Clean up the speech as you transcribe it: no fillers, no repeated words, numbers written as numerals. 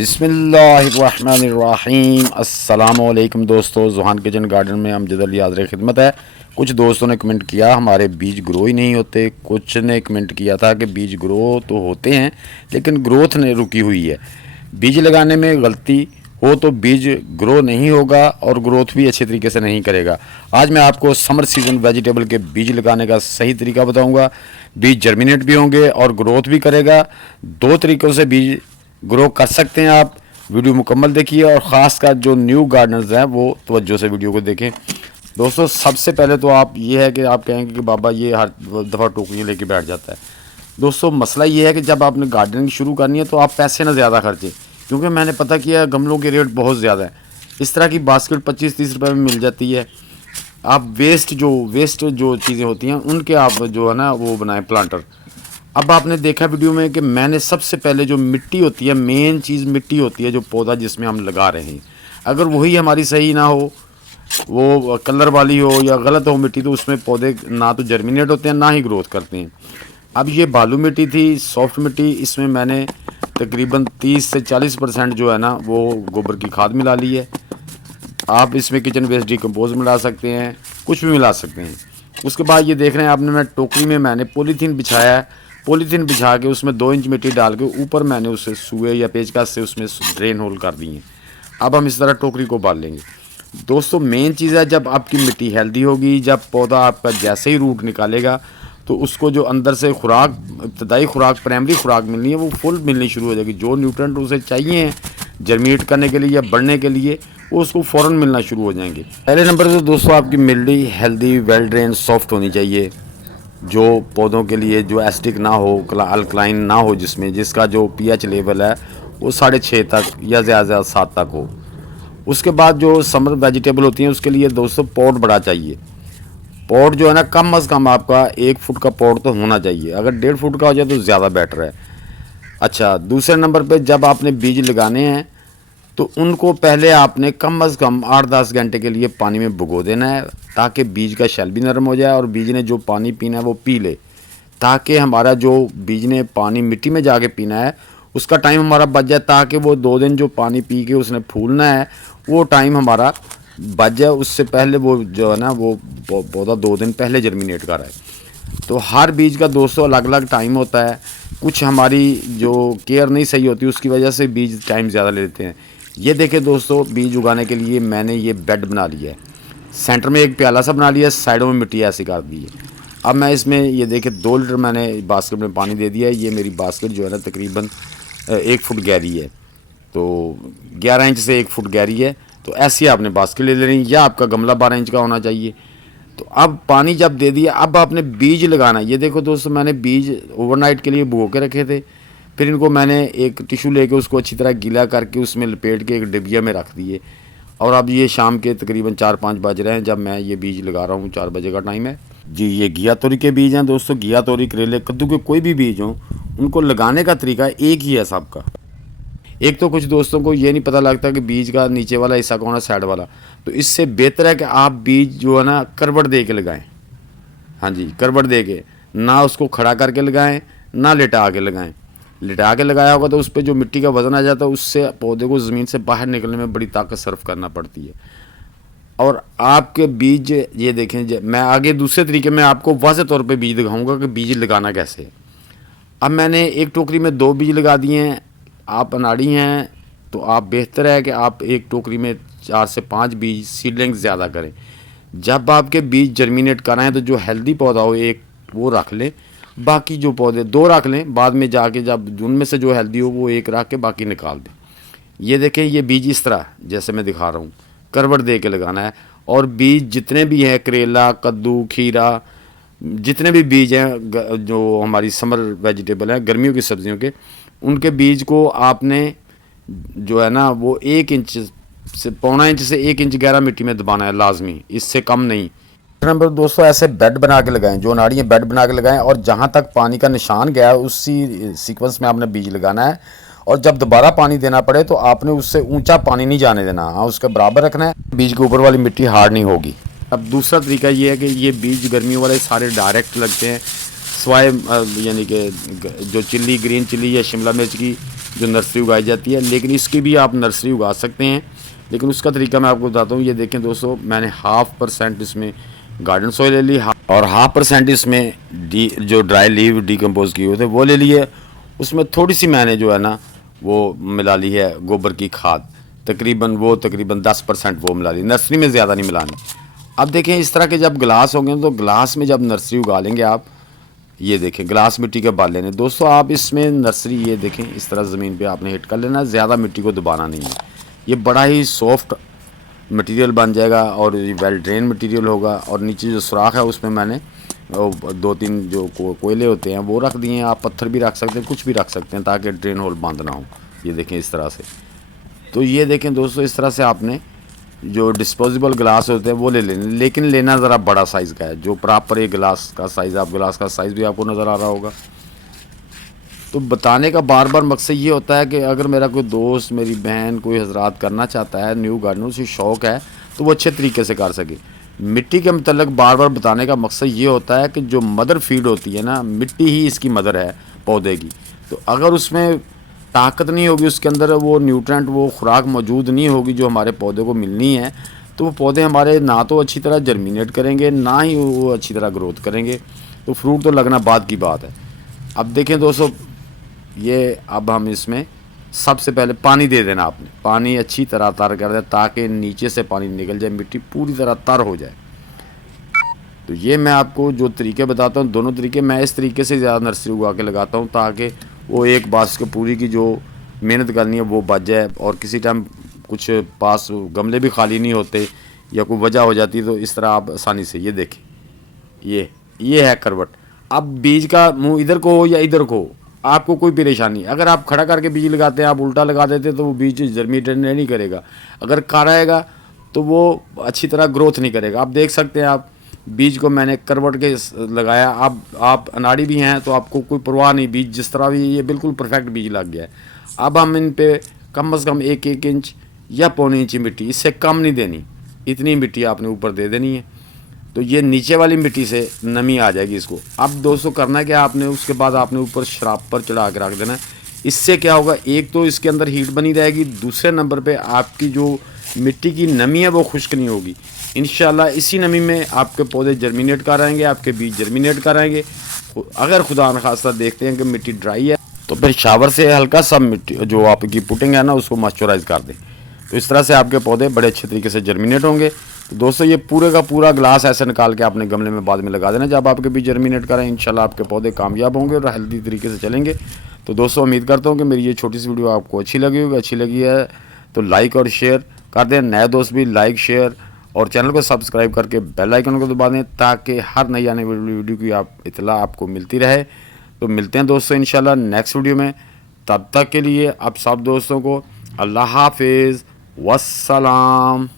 बिस्मिल्लाहिर्रहमानिर्रहीम। अस्सलामुअलैकुम दोस्तों, जुहान किचन गार्डन में अमजद अली हाज़िर खिदमत है। कुछ दोस्तों ने कमेंट किया हमारे बीज ग्रो ही नहीं होते, कुछ ने कमेंट किया था कि बीज ग्रो तो होते हैं लेकिन ग्रोथ ने रुकी हुई है। बीज लगाने में गलती हो तो बीज ग्रो नहीं होगा और ग्रोथ भी अच्छे तरीके से नहीं करेगा। आज मैं आपको समर सीज़न वेजिटेबल के बीज लगाने का सही तरीका बताऊंगा। बीज जर्मिनेट भी होंगे और ग्रोथ भी करेगा। दो तरीक़ों से बीज ग्रो कर सकते हैं आप। वीडियो मुकम्मल देखिए और ख़ासकर जो न्यू गार्डनर्स हैं वो तवज्जो से वीडियो को देखें। दोस्तों सबसे पहले तो आप ये है कि आप कहेंगे कि बाबा ये हर दफ़ा टोकरियाँ लेके बैठ जाता है। दोस्तों मसला ये है कि जब आपने गार्डनिंग शुरू करनी है तो आप पैसे ना ज़्यादा खर्चें, क्योंकि मैंने पता किया गमलों के रेट बहुत ज़्यादा है। इस तरह की बास्केट 25-30 रुपये में मिल जाती है। आप वेस्ट जो चीज़ें होती हैं उनके आप जो है ना वो बनाएं प्लांटर। अब आपने देखा वीडियो में कि मैंने सबसे पहले जो मिट्टी होती है, मेन चीज़ मिट्टी होती है, जो पौधा जिसमें हम लगा रहे हैं, अगर वही हमारी सही ना हो, वो कलर वाली हो या गलत हो मिट्टी, तो उसमें पौधे ना तो जर्मिनेट होते हैं ना ही ग्रोथ करते हैं। अब ये बालू मिट्टी थी, सॉफ्ट मिट्टी, इसमें मैंने तकरीबन 30 से 40% जो है ना वो गोबर की खाद मिला ली है। आप इसमें किचन वेस्ट डिकम्पोज मिला सकते हैं, कुछ भी मिला सकते हैं। उसके बाद ये देख रहे हैं आपने, मैं टोकरी में मैंने पॉलीथीन बिछाया है। पॉलीथीन बिछा के उसमें 2 इंच मिट्टी डाल के ऊपर मैंने उसे सुए या पेचकस से उसमें ड्रेन होल कर दिए। अब हम इस तरह टोकरी को बांध लेंगे। दोस्तों मेन चीज़ है, जब आपकी मिट्टी हेल्दी होगी, जब पौधा आपका जैसे ही रूट निकालेगा तो उसको जो अंदर से खुराक, इब्तदाई खुराक, प्राइमरी खुराक मिलनी है वो फुल मिलनी शुरू हो जाएगी। जो न्यूट्रेंट उसे चाहिए हैं जर्मिनेट करने के लिए या बढ़ने के लिए, वो उसको फ़ौरन मिलना शुरू हो जाएंगे। पहले नंबर पर तो दोस्तों आपकी मिट्टी हेल्दी, वेल ड्रेन, सॉफ्ट होनी चाहिए, जो पौधों के लिए जो एसिडिक ना हो, अल्कलाइन ना हो, जिसका जो पीएच लेवल है वो 6.5 तक या ज़्यादा 7 तक हो। उसके बाद जो समर वेजिटेबल होती हैं उसके लिए दोस्तों पॉट बड़ा चाहिए। पॉट जो है ना कम अज़ कम आपका 1 फुट का पॉट तो होना चाहिए। अगर 1.5 फुट का हो जाए तो ज़्यादा बेटर है। अच्छा, दूसरे नंबर पे जब आपने बीज लगाने हैं तो उनको पहले आपने कम अज़ कम 8-10 घंटे के लिए पानी में भिगो देना है, ताकि बीज का शेल भी नरम हो जाए और बीज ने जो पानी पीना है वो पी ले, ताकि हमारा जो बीज ने पानी मिट्टी में जाके पीना है उसका टाइम हमारा बच जाए, ताकि वो 2 दिन जो पानी पी के उसने फूलना है वो टाइम हमारा बच जाए। उससे पहले वो जो है ना वो पौधा 2 दिन पहले जर्मिनेट कर रहा है। तो हर बीज का दोस्तों अलग अलग टाइम होता है। कुछ हमारी जो केयर नहीं सही होती उसकी वजह से बीज टाइम ज़्यादा लेते हैं। ये देखें दोस्तों, बीज उगाने के लिए मैंने ये बेड बना लिया है, सेंटर में एक प्याला सा बना लिया, साइडों में मिट्टी ऐसी कर दी है। अब मैं इसमें ये देखें 2 लीटर मैंने बास्केट में पानी दे दिया है। ये मेरी बास्केट जो है ना तकरीबन 1 फुट गहरी है, तो 11 इंच से 1 फुट गहरी है। तो ऐसी आपने बास्केट ले लेनी, या आपका गमला 12 इंच का होना चाहिए। तो अब पानी जब दे दिया, अब आपने बीज लगाना। ये देखो दोस्तों, मैंने बीज ओवरनाइट के लिए भिगो के रखे थे, फिर इनको मैंने एक टिशू लेके उसको अच्छी तरह गीला करके उसमें लपेट के एक डिबिया में रख दिए। और अब ये शाम के तकरीबन 4-5 बज रहे हैं जब मैं ये बीज लगा रहा हूँ। 4 बजे का टाइम है जी। ये घिया तोरी के बीज हैं दोस्तों। घिया तोरी, करेले, कद्दू के कोई भी बीज हों, उनको लगाने का तरीका एक ही है सबका। एक तो कुछ दोस्तों को ये नहीं पता लगता कि बीज का नीचे वाला हिस्सा कौन है, साइड वाला। तो इससे बेहतर है कि आप बीज जो है ना करवट दे के लगाएं। हाँ जी, करवट दे के, ना उसको खड़ा करके लगाएं ना लिटा के लगाएं। लिटा के लगाया होगा तो उस पर जो मिट्टी का वज़न आ जाता है, उससे पौधे को ज़मीन से बाहर निकलने में बड़ी ताकत सर्फ करना पड़ती है। और आपके बीज ये देखें, मैं आगे दूसरे तरीके में आपको वाज़ेह तौर पे बीज दिखाऊंगा कि बीज लगाना कैसे है। अब मैंने एक टोकरी में 2 बीज लगा दिए हैं। आप अनाड़ी हैं तो आप बेहतर है कि आप एक टोकरी में 4 से 5 बीज, सीडलिंग्स ज़्यादा करें। जब आपके बीज जर्मिनेट कराएँ तो जो हेल्दी पौधा हो एक वो रख लें, बाकी जो पौधे 2 रख लें। बाद में जाके जब उनमें से जो हेल्दी हो वो एक रख के बाकी निकाल दें। ये देखें, ये बीज इस तरह जैसे मैं दिखा रहा हूँ करवट दे के लगाना है। और बीज जितने भी हैं, करेला, कद्दू, खीरा, जितने भी बीज हैं जो हमारी समर वेजिटेबल हैं, गर्मियों की सब्जियों के, उनके बीज को आपने जो है ना वो 1 इंच से 1.25 इंच से 1 इंच गहरा मिट्टी में दबाना है लाजमी, इससे कम नहीं। नंबर दोस्तों, ऐसे बेड बना के लगाएं, जो नाड़ियाँ बेड बना के लगाएं, और जहाँ तक पानी का निशान गया है उसी सीक्वेंस में आपने बीज लगाना है। और जब दोबारा पानी देना पड़े तो आपने उससे ऊंचा पानी नहीं जाने देना, हाँ उसके बराबर रखना है। बीज के ऊपर वाली मिट्टी हार्ड नहीं होगी। अब दूसरा तरीका ये है कि ये बीज गर्मियों वाले सारे डायरेक्ट लगते हैं, सवाए यानी कि जो चिल्ली, ग्रीन चिल्ली या शिमला मिर्च की, जो नर्सरी उगाई जाती है, लेकिन इसकी भी आप नर्सरी उगा सकते हैं, लेकिन उसका तरीका मैं आपको बताता हूँ। ये देखें दोस्तों, मैंने 0.5% इसमें गार्डन सॉइल ले ली और 0.5% इसमें जो ड्राई लीव डिकम्पोज किए हुए थे वो ले लिए। उसमें थोड़ी सी मैंने जो है ना वो मिला ली है गोबर की खाद, तकरीबन 10% वो मिला ली, नर्सरी में ज़्यादा नहीं मिलानी। अब देखें इस तरह के जब गिलास होंगे तो गिलास में जब नर्सरी उगा लेंगे आप, ये देखें गिलास मिट्टी के बाल लेने दोस्तों आप इसमें नर्सरी, ये देखें इस तरह ज़मीन पे आपने हिट कर लेना, ज़्यादा मिट्टी को दबाना नहीं है। ये बड़ा ही सॉफ्ट मटेरियल बन जाएगा और वेल ड्रेन मटेरियल होगा। और नीचे जो सुराख है उसमें मैंने 2-3 जो कोयले होते हैं वो रख दिए हैं, आप पत्थर भी रख सकते हैं, कुछ भी रख सकते हैं ताकि ड्रेन होल बंद ना हो। ये देखें इस तरह से। तो ये देखें दोस्तों, इस तरह से आपने जो डिस्पोजेबल गिलास होते हैं वो ले लेने, लेकिन लेना ज़रा बड़ा साइज़ का है, जो प्रॉपर एक गिलास का साइज़, आप गिलास का साइज़ भी आपको नज़र आ रहा होगा। तो बताने का बार बार मकसद ये होता है कि अगर मेरा कोई दोस्त, मेरी बहन, कोई हजरात करना चाहता है न्यू गार्डन, उसे शौक़ है तो वो अच्छे तरीके से कर सके। मिट्टी के मतलब बार बार बताने का मकसद ये होता है कि जो मदर फीड होती है ना, मिट्टी ही इसकी मदर है पौधे की। तो अगर उसमें ताकत नहीं होगी, उसके अंदर वो न्यूट्रेंट, वो खुराक मौजूद नहीं होगी जो हमारे पौधे को मिलनी है, तो वो पौधे हमारे ना तो अच्छी तरह जर्मिनेट करेंगे, ना ही वो अच्छी तरह ग्रोथ करेंगे। तो फ्रूट तो लगना बाद की बात है। अब देखें दोस्तों, ये अब हम इसमें सबसे पहले पानी दे देना, आपने पानी अच्छी तरह तर कर दें ताकि नीचे से पानी निकल जाए, मिट्टी पूरी तरह तर हो जाए। तो ये मैं आपको जो तरीके बताता हूँ, दोनों तरीके मैं इस तरीके से ज़्यादा नर्सरी उगा के लगाता हूँ ताकि वो एक बास्केट पूरी की जो मेहनत करनी है वो बच जाए। और किसी टाइम कुछ पास गमले भी खाली नहीं होते या कोई वजह हो जाती है तो इस तरह आप आसानी से, ये देखें ये है करवट। अब बीज का मुंह इधर को हो या इधर को हो, आपको कोई परेशानी, अगर आप खड़ा करके बीज लगाते हैं, आप उल्टा लगा देते तो वो बीज जर्मिनेट नहीं करेगा। अगर कराएगा तो वो अच्छी तरह ग्रोथ नहीं करेगा। आप देख सकते हैं, आप बीज को मैंने करवट के लगाया। आप अनाड़ी भी हैं तो आपको कोई परवाह नहीं, बीज जिस तरह भी, ये बिल्कुल परफेक्ट बीज लग गया है। अब हम इन पे कम से कम 1-1 इंच या 1.25 इंच मिट्टी, इससे कम नहीं देनी, इतनी मिट्टी आपने ऊपर दे देनी है। तो ये नीचे वाली मिट्टी से नमी आ जाएगी इसको। अब दोस्तों करना क्या आपने, उसके बाद आपने ऊपर शराब पर चढ़ा के रख देना है। इससे क्या होगा, एक तो इसके अंदर हीट बनी रहेगी, दूसरे नंबर पे आपकी जो मिट्टी की नमी है वो खुश्क नहीं होगी। इंशाल्लाह इसी नमी में आपके पौधे जर्मिनेट कर आएंगे, आपके बीज जर्मिनेट कराएंगे। अगर खुदा न खास्ता देखते हैं कि मिट्टी ड्राई है तो फिर शावर से हल्का सा मिट्टी जो आपकी पुटिंग है ना उसको मॉइस्चराइज कर दें। तो इस तरह से आपके पौधे बड़े अच्छे तरीके से जर्मिनेट होंगे। तो दोस्तों ये पूरे का पूरा ग्लास ऐसे निकाल के अपने गमले में बाद में लगा देना जब आपके बीज जर्मिनेट करें। इंशाल्लाह आपके पौधे कामयाब होंगे और हेल्दी तरीके से चलेंगे। तो दोस्तों उम्मीद करता हूँ कि मेरी ये छोटी सी वीडियो आपको अच्छी लगी होगी। अच्छी लगी है तो लाइक और शेयर कर दें, नए दोस्त भी लाइक शेयर और चैनल को सब्सक्राइब करके बेल आइकन को दबा दें ताकि हर नई आने वाली वीडियो की इतला आपको मिलती रहे। तो मिलते हैं दोस्तों इंशाल्लाह नेक्स्ट वीडियो में। तब तक के लिए आप सब दोस्तों को अल्लाह हाफिज़, वस्सलाम।